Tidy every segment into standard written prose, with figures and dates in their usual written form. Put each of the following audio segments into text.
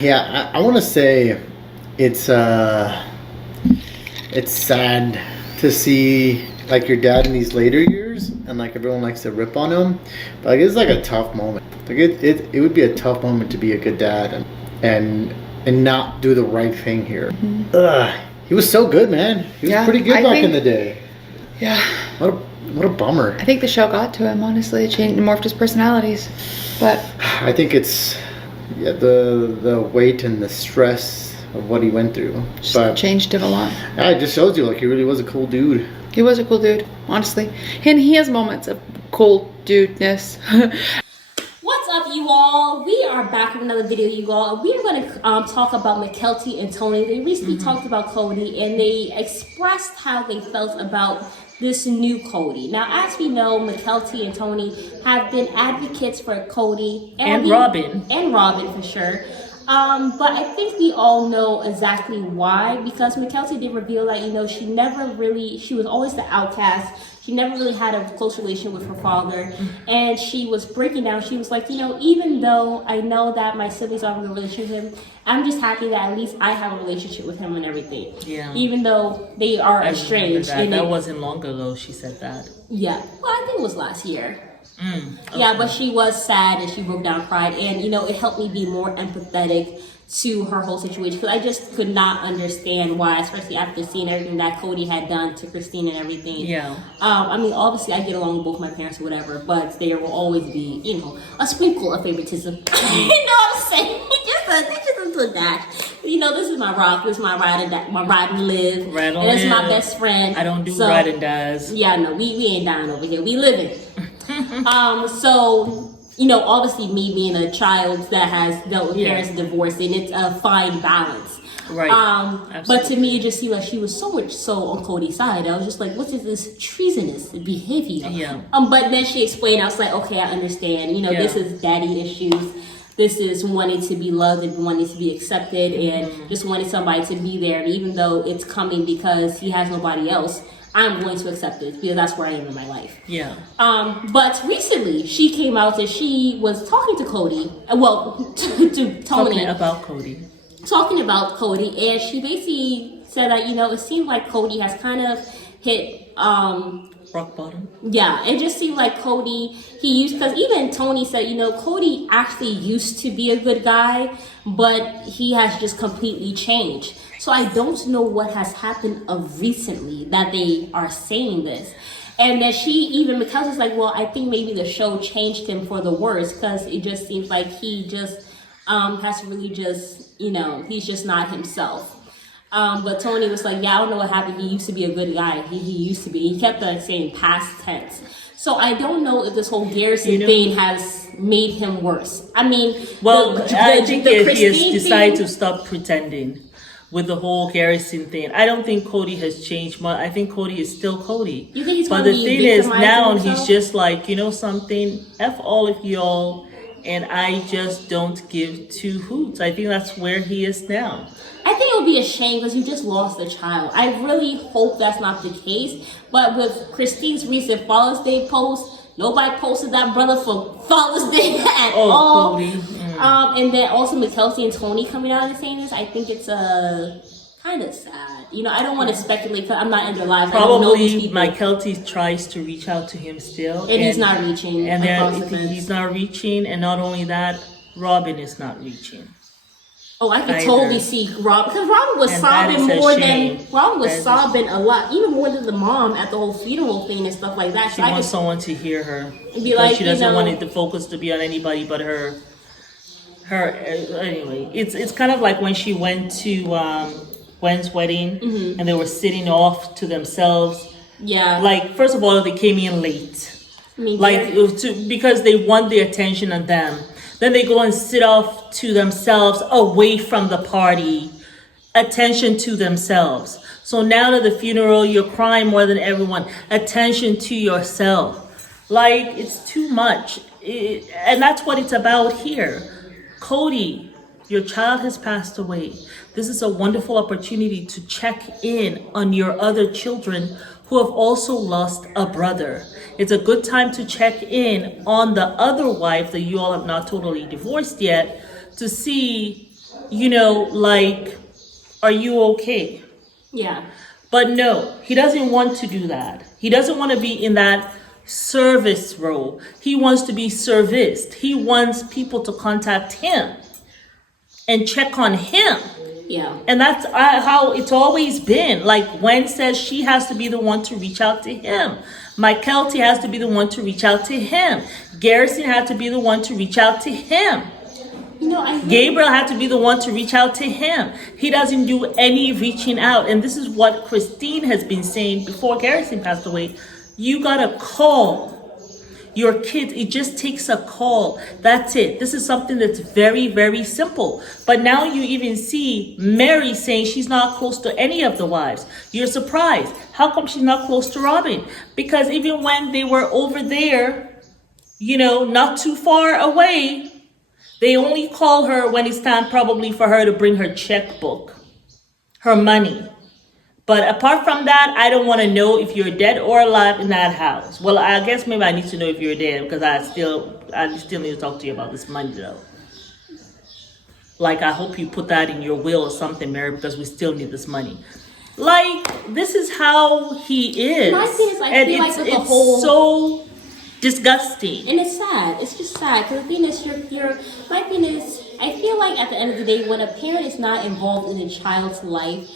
Yeah, I want to say it's it's sad to see like your dad in these later years, and like everyone likes to rip on him, but like it's like a tough moment. Like it would be a tough moment to be a good dad and not do the right thing here. Mm-hmm. He was so good, man. He was pretty good back in the day. Yeah. What a bummer. I think the show got to him, honestly. It changed, morphed his personalities. But I think it's the weight and the stress of what he went through. But changed him a lot. Yeah, it just shows you like he really was a cool dude. He was a cool dude, honestly. And he has moments of cool dudeness. What's up, you all? We are back with another video, you all. We are going to talk about Mykelti and Tony. They recently talked about Kody, and they expressed how they felt about this new Kody. Now, as we know, Mykelti and Tony have been advocates for Kody and Robin. And Robin, for sure. But I think we all know exactly why, because Mykelti did reveal that, she was always the outcast. She never really had a close relation with her father, and she was breaking down. She was like, even though I know that my siblings are in a relationship with him, I'm just happy that at least I have a relationship with him and everything. Yeah. Even though they are estranged. That wasn't long ago she said that. Yeah. Well, I think it was last year. Okay. Yeah, but she was sad and she broke down, cried, and it helped me be more empathetic to her whole situation, because I just could not understand why, especially after seeing everything that Kody had done to Christine and everything. Yeah. I mean, obviously I get along with both my parents or whatever, but there will always be, a sprinkle of favoritism. You know what I'm saying? just a little dash. This is my rock. This is my ride and live. Ride on and this is my live. best friend. I don't do ride and dies. Yeah, no, we ain't dying over here. We living. So, obviously me being a child that has dealt with parents divorcing, it's a fine balance. Right. But to me, it just seemed like she was so much so on Kody's side. I was just like, what is this treasonous behavior? Yeah. But then she explained, I was like, okay, I understand. This is daddy issues. This is wanting to be loved and wanting to be accepted and just wanting somebody to be there. And even though it's coming because he has nobody else, I'm going to accept it because that's where I am in my life. Yeah. But recently she came out and she was talking to Kody, to Tony. Talking about Kody, and she basically said that, it seemed like Kody has kind of hit, rock bottom. Yeah, it just seemed like Kody, because even Tony said, Kody actually used to be a good guy, but he has just completely changed. So I don't know what has happened of recently that they are saying this. And that Mykelti's like, well, I think maybe the show changed him for the worse, because it just seems like he just has really just, he's just not himself. But Tony was like, yeah, I don't know what happened. He used to be a good guy. He used to be. He kept saying past tense. So I don't know if this whole Garrison thing has made him worse. I mean, I think he has decided to stop pretending with the whole Garrison thing. I don't think Kody has changed much. I think Kody is still Kody. You think he's but the thing is, now he's just like, something, F all of y'all, and I just don't give two hoots. I think that's where he is now. I think it would be a shame because you just lost a child. I really hope that's not the case. But with Christine's recent Father's Day post, nobody posted that brother for Father's Day at all. Kody. And then also Mykelti and Tony coming out and saying this, I think it's kind of sad. I don't want to speculate because I'm not in their lives. Probably Mykelti tries to reach out to him still. And he's not reaching. And he's not reaching. And not only that, Robin is not reaching. Oh, I could totally see Robin, because Robin was sobbing a lot, even more than the mom at the whole funeral thing and stuff like that. She wants someone to hear her. Be like, she doesn't want the focus to be on anybody but her. Anyway, it's kind of like when she went to Gwen's wedding and they were sitting off to themselves. Yeah. Like, first of all, they came in late. Because they want the attention on them. Then they go and sit off to themselves, away from the party, attention to themselves. So now at the funeral, you're crying more than everyone. Attention to yourself. Like, it's too much. And that's what it's about here. Kody, Your child has passed away. This is a wonderful opportunity to check in on your other children who have also lost a brother. It's a good time to check in on the other wife that you all have not totally divorced yet to see, like, are you okay? Yeah. But no, he doesn't want to do that. He doesn't want to be in that service role. He wants to be serviced. He wants people to contact him and check on him. Yeah. And that's how it's always been. Like Gwen says, she has to be the one to reach out to him. Mykelti has to be the one to reach out to him. Garrison had to be the one to reach out to him. Gabriel had to be the one to reach out to him. He doesn't do any reaching out. And this is what Christine has been saying before Garrison passed away. You gotta call your kids. It just takes a call. That's it. This is something that's very, very simple. But now you even see Mary saying she's not close to any of the wives. You're surprised. How come she's not close to Robin? Because even when they were over there, not too far away, they only call her when it's time probably for her to bring her checkbook, her money. But apart from that, I don't want to know if you're dead or alive in that house. Well, I guess maybe I need to know if you're dead because I still need to talk to you about this money though. Like, I hope you put that in your will or something, Mary, because we still need this money. Like, this is how he is. My thing is, I feel like with the whole... so disgusting. And it's sad. It's just sad. Because the thing is, my thing is, I feel like at the end of the day, when a parent is not involved in a child's life,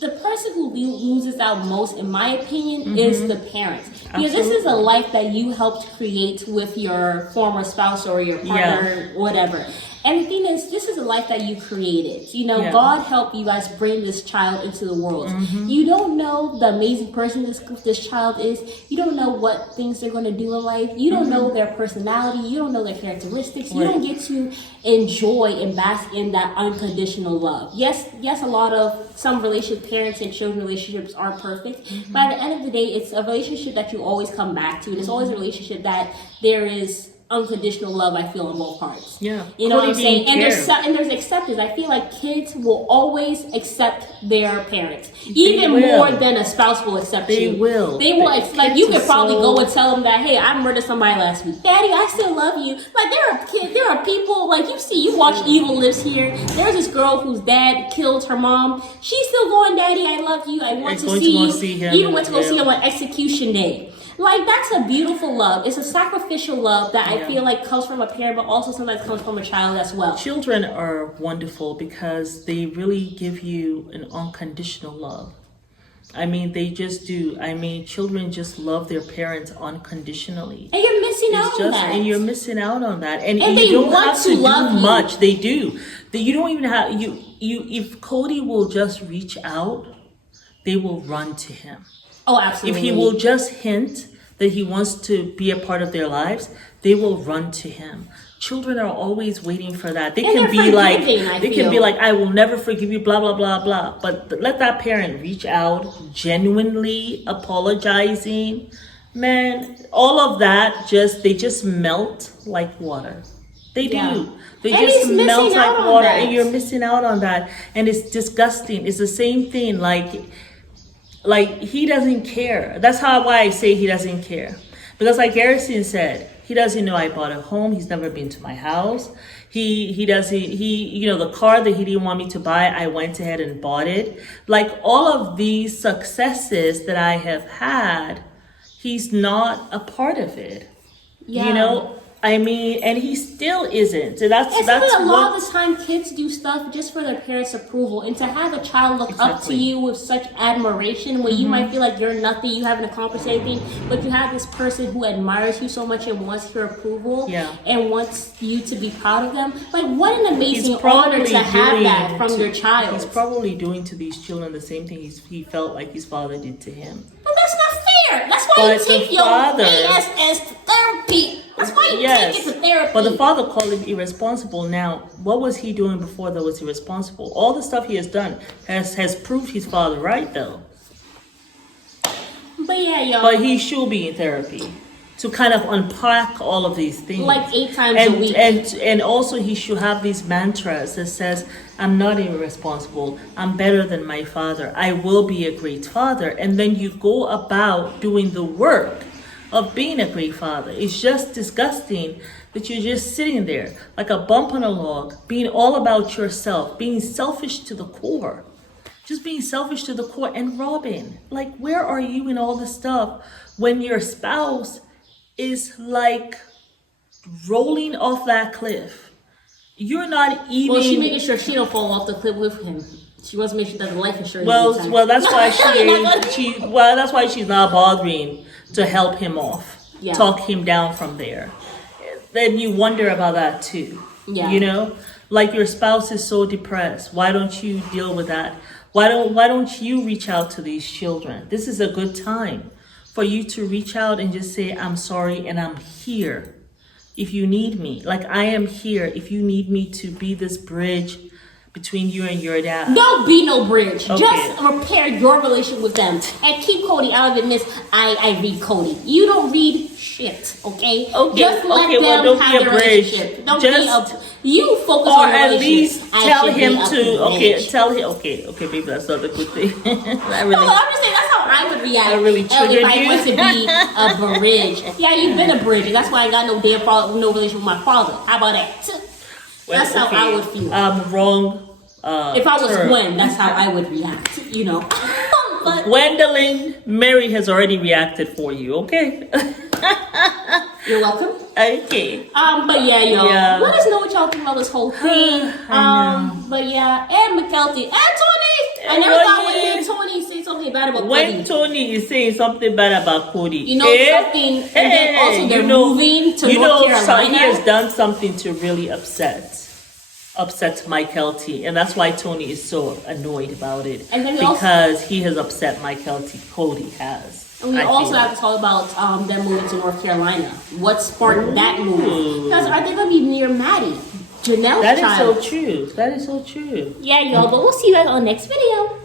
the person who loses out most, in my opinion, is the parent. Because this is a life that you helped create with your former spouse or your partner, whatever. And the thing is, this is a life that you created. God helped you guys bring this child into the world. You don't know the amazing person this child is. You don't know what things they're going to do in life. You don't know their personality. You don't know their characteristics. You don't get to enjoy and bask in that unconditional love. Yes, a lot of some parents and children relationships are perfect. But at the end of the day, it's a relationship that you always come back to. And it's always a relationship that there is unconditional love, I feel, on both parts. Yeah. You know what I'm saying? And there's acceptance. I feel like kids will always accept their parents. Even more than a spouse will accept you. They will. Like, you could probably go and tell them that, hey, I murdered somebody last week. Daddy, I still love you. Like, there are people, like, you watch Evil Lives Here. There's this girl whose dad killed her mom. She's still going, Daddy, I love you. I want to see you. Even went to go see him on execution day. Like, that's a beautiful love. It's a sacrificial love that I feel like comes from a parent, but also sometimes comes from a child as well. Children are wonderful because they really give you an unconditional love. I mean, they just do. I mean, children just love their parents unconditionally. And you're missing out on that. And you're missing out on that. And they you don't want have to to love do you. much. They do. You don't even have... If Kody will just reach out, they will run to him. Oh, absolutely. If he will just hint that he wants to be a part of their lives, they will run to him. Children are always waiting for that. They can be like, I will never forgive you, blah, blah, blah, blah. But let that parent reach out, genuinely apologizing. Man, all of that, they just melt like water. They do. They just melt like water. And you're missing out on that. And it's disgusting. It's the same thing. Like, he doesn't care. That's why I say he doesn't care. Because like Garrison said, he doesn't know I bought a home. He's never been to my house. He doesn't, the car that he didn't want me to buy, I went ahead and bought it. Like, all of these successes that I have had, he's not a part of it. Yeah. I mean, and he still isn't. So that's a lot of the time kids do stuff just for their parents' approval, and to have a child look up to you with such admiration, when you might feel like you're nothing, you haven't accomplished anything, but you have this person who admires you so much and wants your approval, and wants you to be proud of them. Like, what an amazing honor to have that from your child. He's probably doing to these children the same thing he felt like his father did to him. But that's not fair. That's why you take your ASS to therapy. That's why you take it to therapy. But the father called him irresponsible. Now, what was he doing before that was irresponsible? All the stuff he has done has proved his father right, though. But yeah, y'all. But he should be in therapy to kind of unpack all of these things. Like 8 times a week. And also he should have these mantras that says, I'm not irresponsible. I'm better than my father. I will be a great father. And then you go about doing the work of being a great father. It's just disgusting that you're just sitting there like a bump on a log, being all about yourself, being selfish to the core. Just being selfish to the core. And Robin, like, where are you in all this stuff when your spouse is like rolling off that cliff? You're not even. Well, she's making sure she don't fall off the cliff with him. She wants to make sure that the life insurance. Well, that's why that's why she's not bothering to help him off, talk him down from there. Then you wonder about that too. Yeah. You know, like your spouse is so depressed. Why don't you deal with that? Why don't you reach out to these children? This is a good time for you to reach out and just say, I'm sorry and I'm here if you need me. Like, I am here if you need me to be this bridge between you and your dad. Don't be no bridge. Okay. Just repair your relationship with them and keep Kody out of it, miss. I read Kody. You don't read shit, okay? Okay. Just let them don't have be a their bridge. relationship. Don't Just, be a. You focus or on your at relationship. least I tell should him be a bridge. tell him. Okay, baby, that's not a good thing. That really. No, I'm just saying that's how I would react. That really if triggered I you? want to be a bridge. Yeah, you've been a bridge, and that's why I got no damn no relationship with my father. How about that? That's how I would feel. Wrong. If I was term. Gwen, that's how I would react. You know. But Gwendolyn, Mary has already reacted for you. Okay. you're welcome. Okay. But yeah, y'all. Yeah. Let us know what y'all think about this whole thing. I know. But yeah, and Mykelti and Tony. I never thought when you and Tony say something bad about When Kody. Tony is saying something bad about Kody, You know something, and then also they're moving to North Carolina. So he has done something to really upset Mykelti, and that's why Tony is so annoyed about it. And then because he has upset Mykelti. Cody has. And we also have to talk about them moving to North Carolina. What sparked that move? Because are they going to be near Maddie? Janelle's That is child. so true. That is so true. Yeah, y'all. But we'll see you guys on the next video.